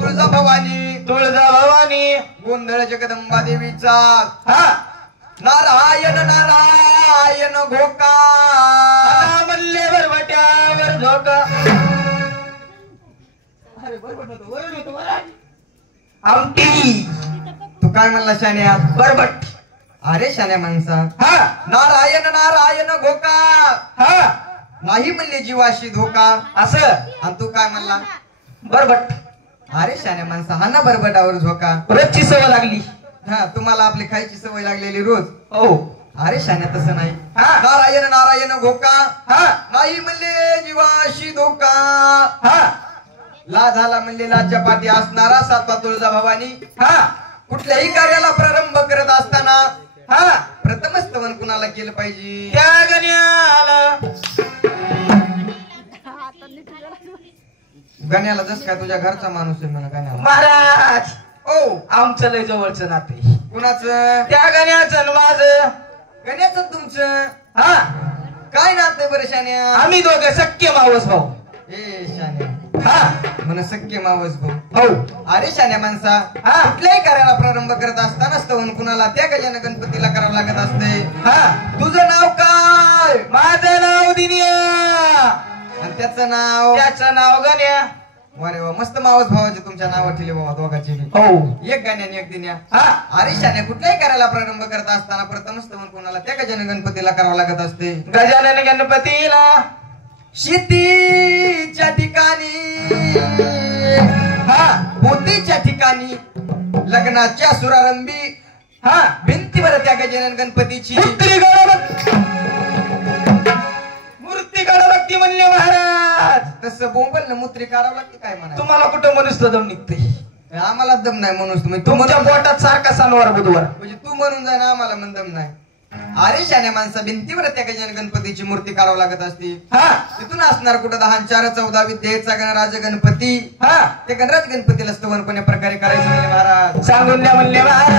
तुळजा भवानी गोंधळ जगदंबा देवीचा नारायण नारायण घोका मल्लेवर वाट्यावर झोका आमटी तू काय म्हणला शान्या बरबट अरे शान्या माणसा नारायण नारायण घोका नाही म्हणले जीवाशी धोका असं आणि तू काय म्हणला बरबट अरे शान्या माणसा हा ना बरबटावर झोका रोजची सवय लागली तुम्हाला आपली खायची सवय लागलेली रोज हो अरे शान्या तसं नाही नारायण नारायण घोका नाही म्हणले जीवाशी धोका ला झाला म्हणले लाच्या पाठी असणारा सातवा तुळजा भवानी कुठल्याही कार्याला प्रारंभ करत असताना प्रथम स्तवन कुणाला केलं पाहिजे त्या गण्याला गण्याला जस काय तुझ्या घरचा माणूस आहे म्हणा गण्याला महाराज ओ आमचं लय जवळचं नाते कुणाचं त्या गण्याचं माझं गण्याचं तुमचं काय नातं बरं शान्या आम्ही दोघे सख्य मावस भाऊ ए शान्या म्हण सख्य मावस भाऊ हो अरे शान्या माणसा कुठल्याही कार्याला प्रारंभ करत असताना स्तवन कुणाला त्या गजानन गणपतीला करावं लागत असते तुझं नाव काय माझं नाव दिनिया आणि त्याचं नाव गण्या वारे वा मस्त मावस भावाचे तुमच्या नाव ठेवले बाबा दोघांचे हो एक गाण्याने एक दिन्या अरे शान्या कुठल्याही कार्याला प्रारंभ करत असताना प्रथम स्तवन कुणाला त्या गजानन गणपतीला करावं लागत असते गजानन गणपतीला शेतीच्या ठिकाणी पोतीच्या ठिकाणी लग्नाच्या सुरारंभी भिंतीवर त्या गजानन गणपतीची मूर्ती काढावं लागते म्हणले महाराज तसं बोंबल मूर्ती काढावं लागते काय म्हणा तुम्हाला कुठं मनुष्य दम निघते आम्हाला दम नाही म्हणून तुम्ही तुमच्या पोटात सारखा सानवार बुधवार म्हणजे तू म्हणून जा ना आम्हाला मन दम नाही अरे शान्या माणसा भिंतीवर त्या गजानन गणपतीची मूर्ती काढावं लागत असते तिथून असणार कुठं 10 4 14 विद्येचा गणराज गणपती ते गणराज गणपतीला स्तवनपणे प्रकारे करायचं म्हणले महाराज सांगून द्या म्हणले महाराज